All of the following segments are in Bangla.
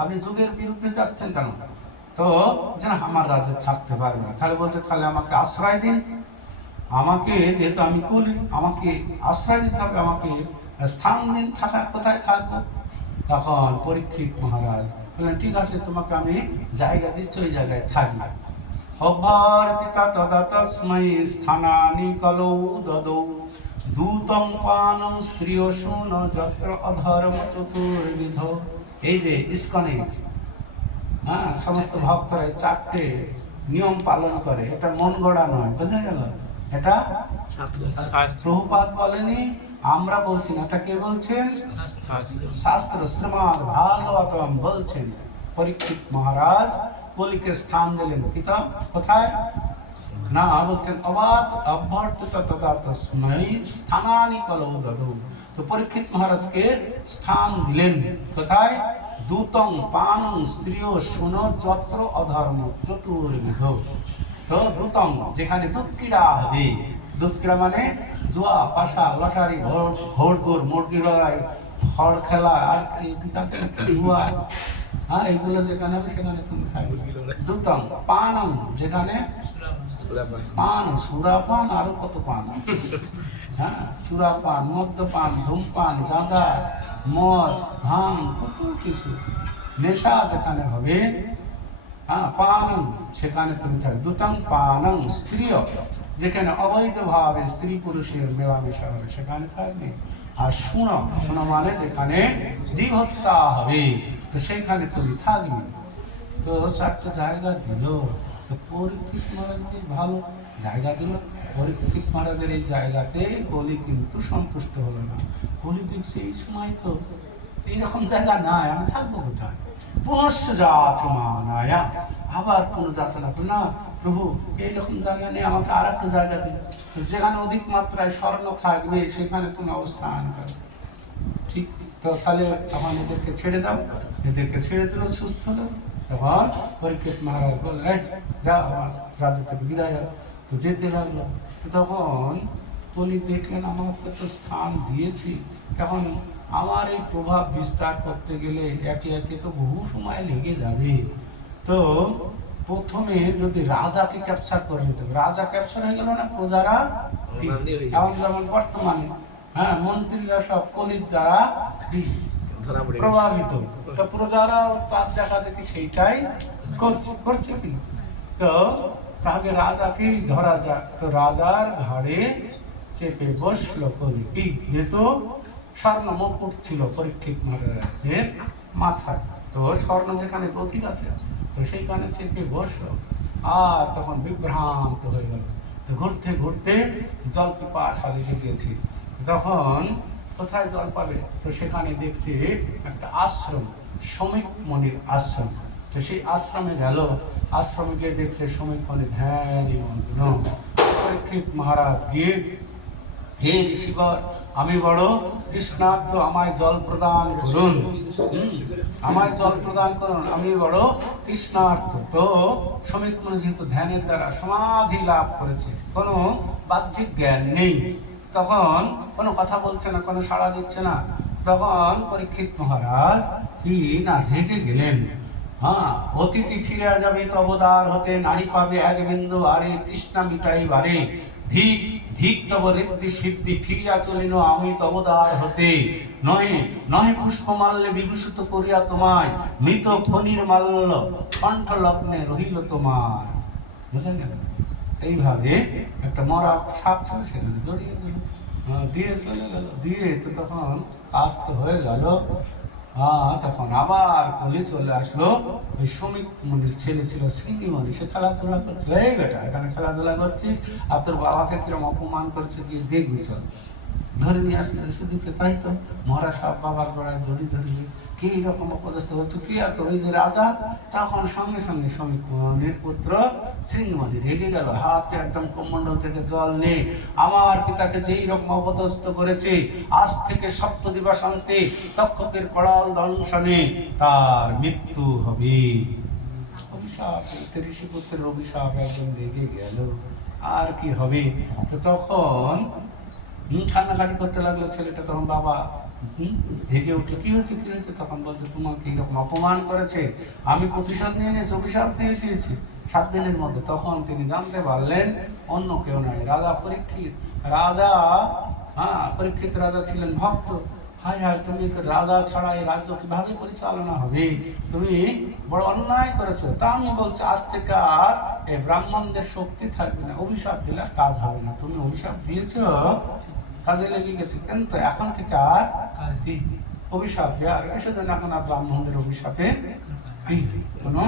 আপনি যুগের বিরুদ্ধে যাচ্ছেন কেন? তো আমার রাজ্যে থাকতে পারবে না। তাহলে বলছে, তাহলে আমাকে আশ্রয় দিন। আমাকে যেহেতু আমি কুলি, আমাকে আশ্রয় দিতে হবে, আমাকে স্থান দিন, থাকা, কোথায় থাকব? তখন পরীক্ষিত মহারাজ বললেন, ঠিক আছে, তোমাকে আমি জায়গা দিচ্ছি, ওই জায়গায় থাকবে। অভ্যর্থিতা তদা তস্मै স্থানানি কলৌ দদৌ। দূতং পানং স্ত্রিয় শুন যত্র অধর্ম চতুর্বিধ। এই যে ইস্কনে হ্যাঁ সমস্ত ভক্তরা চারটে নিয়ম পালন করে এটা মন গড়া নয় বোঝা গেল? এটা প্রভুপাত বলেনি আমরা বলছি না এটা কে বলছেন শাস্ত্র শ্রীমান ভাগবতম বলছেন পরীক্ষিত মহারাজ কলিকে স্থান দিলেন কিতাব কোথায়? না বলছেন অবাধ অভ্যর্থিত তথা তস্মৈ স্থানানি কলম দদৌ তো পরীক্ষিত মহারাজকে স্থান দিলেন। কোথায়? দূতং পানং স্ত্রীয় শুন যত্র অধর্ম চতুর্বিধ তো দূতং যেখানে দুধ ক্রীড়া হবে। দুধ ক্রীড়া মানে জুয়া পাশা লটারি ভোট ভোট দৌড় মুরগি লড়াই ফল খেলা আর ঠিক আছে? জুয়া হ্যাঁ এগুলো যেখানে হবে সেখানে তুমি থাকবে। দুতং পানং যেখানে? পান সুরাপান আরও কত পান। হ্যাঁ? সুরাপান মদ্যপান ধূমপান গাঁদা, মদ ভাঙ কত কিছু। নেশা যেখানে হবে হ্যাঁ পানং সেখানে তুমি থাকবে। দুতং পানং স্ত্রীয় যেখানে অবৈধভাবে স্ত্রী পুরুষের মেলামেশা হবে, সেখানে থাকবে। আর শুনো শুনো মানে যেখানে জীব হবে, তো সেখানে তুমি থাকবে। তো চারটে জায়গা দিল, তো পরীক্ষিত মহারাজকে ভালো জায়গা দিল। পরীক্ষিত মহারাজের এই জায়গাতে বলি কিন্তু সন্তুষ্ট হলো না। বলি দেখছি এই সময় তো এইরকম জায়গা নাই আমি থাকব কোথায়? পুনশ্চ যাচমানায়া আবার পুনর্যাচনা করল না প্রভু এইরকম জায়গা নেই আমাকে আর একটা জায়গা দিন। যেখানে অধিক মাত্রায় স্বর্ণ থাকবে সেখানে তুমি অবস্থান করো। ঠিক তো তাহলে তখন এদেরকে ছেড়ে দাও। এদেরকে ছেড়ে দিল সুস্থ হলো। তখন পরীক্ষিত মহারাজ বললেন "এই, যাও আমার রাজ্য থেকে বিদায় তো যেতে লাগল তো তখন বলি দেখলেন আমাকে তো স্থান দিয়েছি তখন আমার এই প্রভাব বিস্তার করতে গেলে একে একে তো বহু সময় লেগে যাবে তো প্রথমে যদি রাজাকে ক্যাপচার করে নিতে রাজা ক্যাপচার হয়ে গেল না প্রজারা। এমন যেমন বর্তমানে হ্যাঁ মন্ত্রীরা সব কলির দ্বারা কি? ধরা পড়ে গেছে। প্রভাবিত তো প্রজারা তার দেখা দেখি সেইটাই করছে করছে কি তো তাহলে রাজাকেই ধরা যাক। তো রাজার ঘাড়ে চেপে বসল কলি কি যেহেতু স্বর্ণ মুকুট ছিল পরীক্ষিত মহারাজের মাথায়। তো স্বর্ণ যেখানে প্রতীক আছে, তো সেইখানে চেপে বসল। আর তখন বিভ্রান্ত হয়ে গেল। তো ঘুরতে ঘুরতে জল পিপাসালিতে গেছি তখন কোথায় জল পাবে? তো সেখানে দেখছি একটা আশ্রম, শ্রমিক মনির আশ্রম। তো সেই আশ্রমে গেল। আশ্রমে গিয়ে দেখছে মনি ধ্যান পরীক্ষিত মহারাজ গিয়ে হে ঋষিবর আমি বড় তৃষ্ণার্থ আমায় জল প্রদান করুন। আমায় জল প্রদান করুন আমি বড় তৃষ্ণার্থ তো শ্রমিক মনে যেহেতু ধ্যানের দ্বারা সমাধি লাভ করেছে। কোনো বাহ্যিক জ্ঞান নেই। তখন কোনো কথা বলছে না কোনো সাড়া দিচ্ছে না। তখন পরীক্ষিত মহারাজ কি না রেগে গেলেন? হ্যাঁ অতিথি ফিরে যাবে তবদার হতে নাই পাবে এক বিন্দু আরে তৃষ্ণা মিটাই বারে ধিক ধিক তব ঋদ্ধি সিদ্ধি, ফিরিয়া চলিল আমি তবদার হতে। নহে নহে পুষ্প মাল্যে বিভূষিত করিয়া তোমায়, মৃত ফণির মাল্য, কণ্ঠ লগ্নে রহিল তোমার। বুঝলেন এইভাবে একটা মরা সাপ ছিল জড়িয়ে দিল দিয়ে চলে গেল। দিয়ে তো তখন কাজ তো হয়ে গেল। আহ, তখন আবার পুলিশ চলে আসলো। ওই শ্রমিক ছেলে ছিল সিঙ্গিমণি সে খেলাধুলা করছিল। এই বেটা এখানে খেলাধুলা করছিস? আর তোর বাবাকে কিরম অপমান করছে গিয়ে দেখবি চল। ধরে নিয়ে আসলে এসে দেখছে, তাই তো মহারাজ সব বাবার গড়ায় জড়ি ধরবে কি রকম অপদস্থ হচ্ছে, কি আর ওই যে রাজা, তখন সঙ্গে সঙ্গে মনির পুত্র সিংহমণি রেগে গেল, হাতে একদম কমণ্ডল থেকে জল নেই আমার পিতাকে যেই রকম অপদস্থ করেছে, আজ থেকে সপ্ত দিবস অন্তে তক্ষকের কড়াল দংশনে তার মৃত্যু হবে। অভিশাপ, এই ঋষি অভিশাপ একদম রেগে গেল। আর কি হবে? তো তখন হুম, কান্নাকাটি করতে লাগল ছেলেটা তখন বাবা হুম, জেগে উঠল। কি হয়েছে কি হয়েছে? তখন বলছে তোমাকে এরকম অপমান করেছে। আমি প্রতিশোধ নিয়ে নিয়েছি অভিশাপ দিয়ে দিয়েছি সাত দিনের মধ্যে। তখন তিনি জানতে পারলেন অন্য কেউ নাই। রাজা পরীক্ষিত রাজা হ্যাঁ পরীক্ষিত রাজা ছিলেন ভক্ত। হায় হায় তুমি রাজা ছাড়া এই রাজ্য কীভাবে পরিচালনা হবে? তুমি বড় অন্যায় করেছ। তা আমি বলছি আজ থেকে আর এই ব্রাহ্মণদের শক্তি থাকবে না অভিশাপ দিলে কাজ হবে না। তুমি অভিশাপ দিয়েছ কাজে লেগে গেছে। কিন্তু এখন থেকে আর অভিশাপে, আর এসে দেন এখন আর ব্রাহ্মণদের অভিশাপে কোনো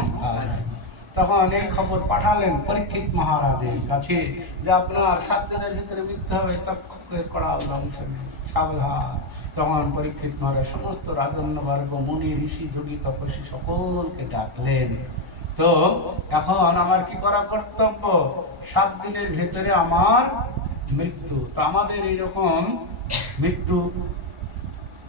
তখন এই খবর পাঠালেন পরীক্ষিত মহারাজের কাছে যে আপনার সাত দিনের ভিতরে মৃত্যু হবে তক্ষকের কড়াল দংশনে সাবধান। তখন পরীক্ষিত মহারাজ সমস্ত রাজন্যবর্গ, মুনি, ঋষি, যোগী, তপস্বী সকলকে ডাকলেন। তো এখন আমার কি করা কর্তব্য? সাত দিনের ভেতরে আমার মৃত্যু। তো আমাদের এইরকম মৃত্যু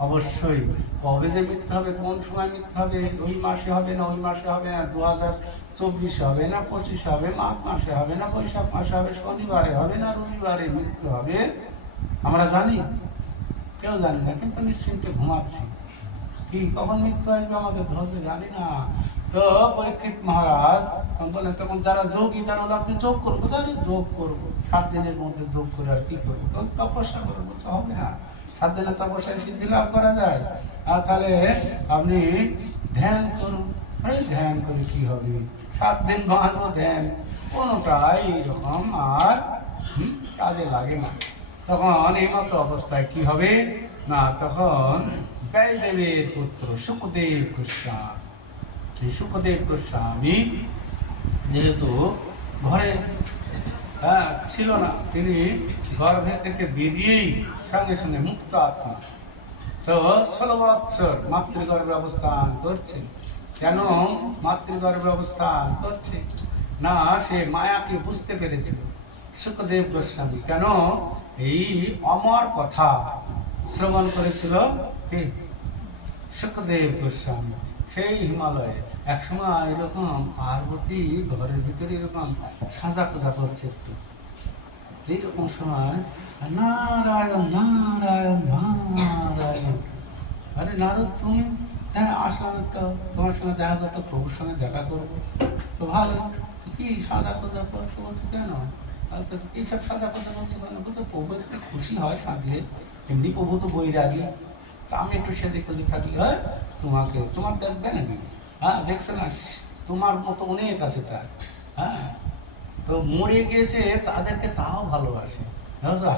অবশ্যই। কবে যে মৃত্যু হবে, কোন সময় মৃত্যু হবে, ওই মাসে হবে না, ওই মাসে হবে না দু হাজার চব্বিশে হবে না, পঁচিশে হবে, মাঘ মাসে হবে না, বৈশাখ মাসে হবে, শনিবারে হবে না, রবিবারে মৃত্যু হবে। আমরা জানি, কেউ জানি না, কিন্তু নিশ্চিন্তে ঘুমাচ্ছি। কি, কখন মৃত্যু আসবে আমাদের ধরবে জানি না। তো পরীক্ষিত মহারাজ তখন তখন যারা যোগী, তারা আপনি যোগ করব তাহলে যোগ করব। সাত দিনের মধ্যে যোগ করে আর কি করব? তপস্যা করব বলছে হবে না। সাত দিনের তপস্যায় সিদ্ধি লাভ করা যায়। আর তাহলে আপনি ধ্যান করুন। ধ্যান করে কি হবে? সাত দিন বাঁচবো ধ্যান কোনোটাই এইরকম আর কাজে লাগে না। তখন এই মতো অবস্থায় কি হবে? না, তখন ব্যয়দেবের পুত্র সুখদেব গোস্বামী। সুখদেব গোস্বামী যেহেতু ঘরে হ্যাঁ ছিল না। তিনি গর্ভে থেকে বেরিয়েই সঙ্গে সঙ্গে মুক্ত আত্মা। তো ষোলো বৎসর মাতৃগর্ভে অবস্থান করছে। কেন মাতৃগর্ভে অবস্থান করছে? না, সে মায়াকে বুঝতে পেরেছিল। সুখদেব গোস্বামী, কেন? এই অমর কথা শ্রবণ করেছিল কে? সুখদেব গোস্বামী, সেই হিমালয়ে একসময় এরকম পার্বতী ঘরের ভিতরে এরকম সাজা খোঁজা করছে একটু। এইরকম সময় নারায়ণ নারায়ণ নারায়ণ। আরে নারদ, তুমি হ্যাঁ আসলাম একটা। তোমার সঙ্গে দেখা করতো, প্রভুর সঙ্গে দেখা করব। তো ভালো কি সাদা খোঁজা করছ বলছো কেন? আচ্ছা এইসব সাদা খোঁজা করছ কেন? বলছো, প্রভু একটু খুশি হয় সাজলে। এমনি প্রভু তো বৈরাগী। তা আমি একটু সেদিকে খুঁজে থাকি হয় তোমাকে, তোমার দেখবে নাকি হ্যাঁ দেখছে না? তোমার মতো অনেক আছে তার হ্যাঁ? তো মরে গিয়েছে তাদেরকে তাও ভালোবাসে।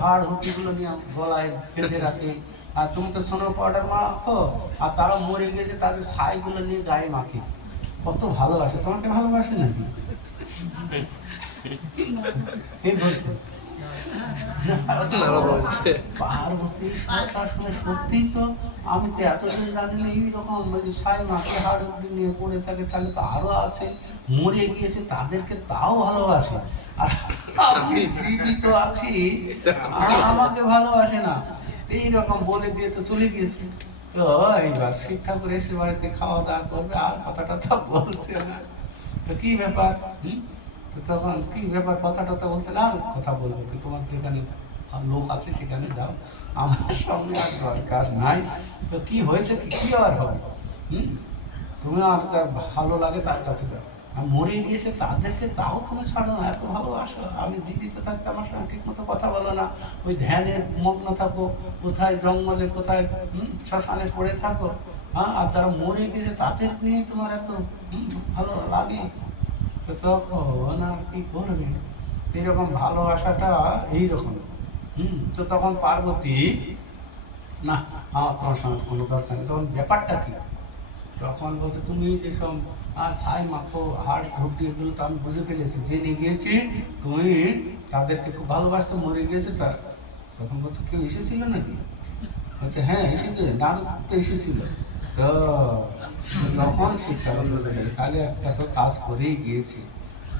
হাড় হুটিগুলো নিয়ে গলায় বেঁধে রাখে। আর তুমি তো সোনো পাউডার মাখো আর তারা মরে গেছে তাদের ছাইগুলো নিয়ে গায়ে মাখে। কত ভালোবাসে। তোমাকে ভালোবাসে নাকি? এই বলছে? এইরকম আরও আছে মরে গিয়েছে তাদেরকে তাও ভালোবাসে আর আমি জীবিত আছি আমাকে ভালোবাসে না এইরকম বলে দিয়ে তো চলে গিয়েছে তো এইবার শিক্ষা করে এসে বাড়িতে খাওয়া দাওয়া করবে আর কথাটা তো বলছে না তো কি ব্যাপার? তো তখন কি ব্যাপার? কথাটা তো বলছে না, আর কথা বলব কি? তোমার যেখানে লোক আছে সেখানে যাও। আমার সঙ্গে আর দরকার নাই। তো কি হয়েছে কি? কি আর হবে? হুম? তুমি আর তার ভালো লাগে তার কাছে যাও। আর মরে গিয়েছে তাদেরকে তাও তুমি ছাড়ো না। এত ভালোবাসো। আমি জীবিত থাকতে আমার সঙ্গে ঠিক মতো কথা বলো না। ওই ধ্যানে মগ্ন থাকো। কোথায় জঙ্গলে, কোথায় শ্মশানে পড়ে থাকো। হ্যাঁ আর যারা মরে গেছে তাদের নিয়ে তোমার এত ভালো লাগে। তো তখন আর কি করবে? ভালোবাসাটা এইরকম। হুম? তো তখন পার্বতী, না, আমার তোমার সঙ্গে কোনো দরকার নেই। তখন ব্যাপারটা তখন বলছে, তুমি যেসব আর ছাই মাখো হাড় ঘুটি এগুলো তো আমি বুঝে ফেলেছি। জেনে গিয়েছি, তুমি তাদেরকে খুব ভালোবাসতে, মরে গিয়েছে তার। তখন বলছে, কেউ এসেছিল নাকি? বলছে হ্যাঁ এসেছে, নারদ তো এসেছিল। তো তখন শিক্ষা বুঝে গেলে তাহলে একটা তো কাজ করেই গিয়েছি।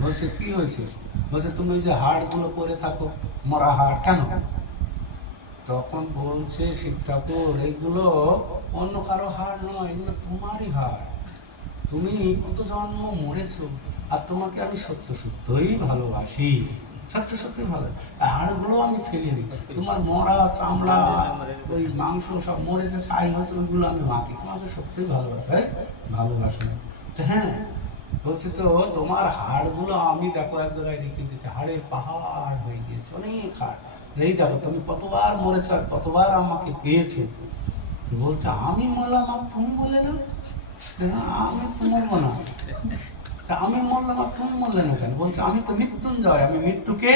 বলছে, কি হয়েছে? বলছে, তুমি ওই যে হাড়গুলো পরে থাকো, মরা হাড়, কেন? তখন বলছে শিব ঠাকুর এগুলো অন্য কারও হার নয়, এগুলো তোমারই হার তুমি কত জন্ম মরেছো, আর তোমাকে আমি সত্য সত্যই ভালোবাসি। সত্যি সত্যি ভালো হাড়গুলো আমি ফেলিনি। তোমার মরা, চামড়া, ওই মাংস সব মরেছে ছাই হয়েছে, ওইগুলো আমি মাখি তোমাকে সত্যি ভালোবাসে? ভালোবাসে হ্যাঁ বলছে তো, তোমার হাড়গুলো আমি দেখো এক জায়গায় রেখে দিয়েছি। হাড়ের পাহাড় হয়ে গিয়েছে, অনেক হাড়। এই দেখো, তুমি কতবার মরেছ আর কতবার আমাকে পেয়েছে। বলছে, আমি মরলাম, আর তুমি বলে না, আমি তোমার না। আমি মরলাম আর তুমি মরলে না কেন? বলছে আমি তো মৃত্যুঞ্জয় আমি মৃত্যুকে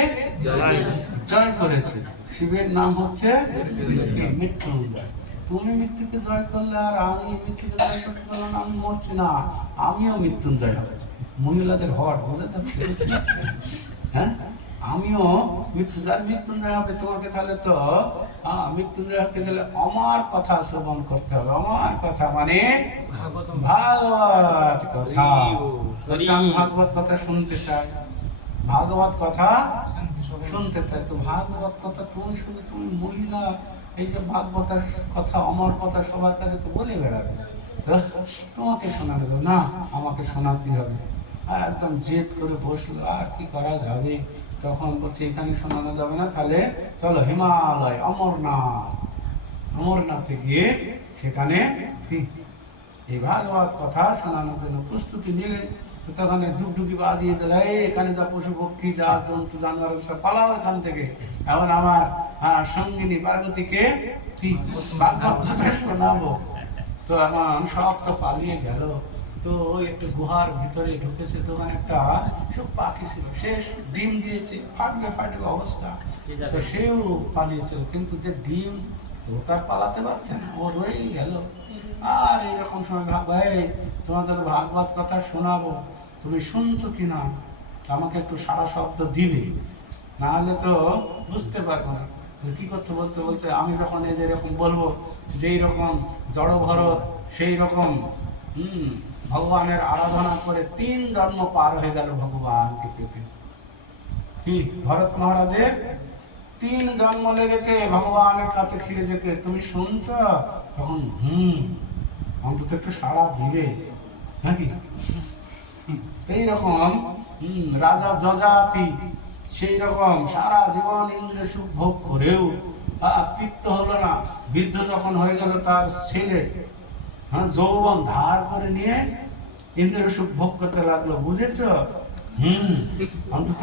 জয় করেছে। শিবের নাম হচ্ছে মৃত্যুঞ্জয়। তুমি মৃত্যুকে জয় করলে আর আমি মৃত্যুকে জয় করতে পারলাম আমি মরছি না আমিও মৃত্যুঞ্জয় হবে। মহিলাদের হট বোঝা যাচ্ছে? হ্যাঁ? আমিও মৃত্যুঞ্জয় মৃত্যুঞ্জয় হবে তোমাকে তাহলে তো মৃত্যুঞ্জয় হতে গেলে আমার কথা শ্রবণ করতে হবে। আমার কথা মানে ভাগবত কথা। ভাগবত কথা শুনতে চাই ভাগবত কথা শুনতে চাই তো ভাগবত কথা তুমি শুনে তুমি মহিলা এই যে ভাগবতের কথা আমার কথা সবার কাছে তো বলে বেড়াবে। তোমাকে শোনাবে? না আমাকে শোনাতে হবে। আর একদম জেদ করে বসল আর কি করা যাবে? তখন বলছে এখানে শোনানো যাবে না তাহলে চলো হিমালয় অমরনাথ। অমরনাথে গিয়ে সেখানে এই ভাগবত কথা শোনানোর জন্য প্রস্তুতি নিলেন তখন ডুগডুগি বাজিয়ে দিল এখানে যা পশু পক্ষী যা জন্তু জানোয়ার সব পালাও এখান থেকে। এখন আমার আহ, সঙ্গিনী পার্বতীকে কি শোনাবো। তো এখন সব তো পালিয়ে গেল। তো ওই একটা গুহার ভিতরে ঢুকেছে তো ওখানে একটা সব পাখি ছিল। শেষ ডিম দিয়েছে ফাটবে ফাটবে অবস্থা। তো সেও পালিয়েছিল কিন্তু যে ডিম তো তার পালাতে পারছে না ও রয়েই গেল। আর এরকম সময় ভাবো, এই, তোমাদের ভাগবত কথা শোনাবো। তুমি শুনছো কি না আমাকে একটু সারা শব্দ দিবে। না হলে তো বুঝতে পারব না। কি করতে বলতে বলতে আমি যখন এদের এরকম বলব, যেই রকম জড় ভরত, সেই রকম, হম, ভগবানের আরাধনা করে তিন জন্ম পার হয়ে গেল ভগবানকে পেতে। কি, ভরত মহারাজের? তিন জন্ম লেগেছে, ভগবানের কাছে ফিরে যেতে। তুমি শুনছ? তখন, হুম অন্তত একটু সাড়া দিবে। নাকি? এইরকম রাজা যজাতি সেই রকম সারা জীবন ইন্দ্র সুখ ভোগ করেও তৃপ্ত হলো না। বৃদ্ধ যখন হয়ে গেল তার ছেলে হ্যাঁ যৌবন ধার করে নিয়ে ইন্দ্র সুখ ভোগ করতে লাগল, বুঝেছ? হুম, অন্তত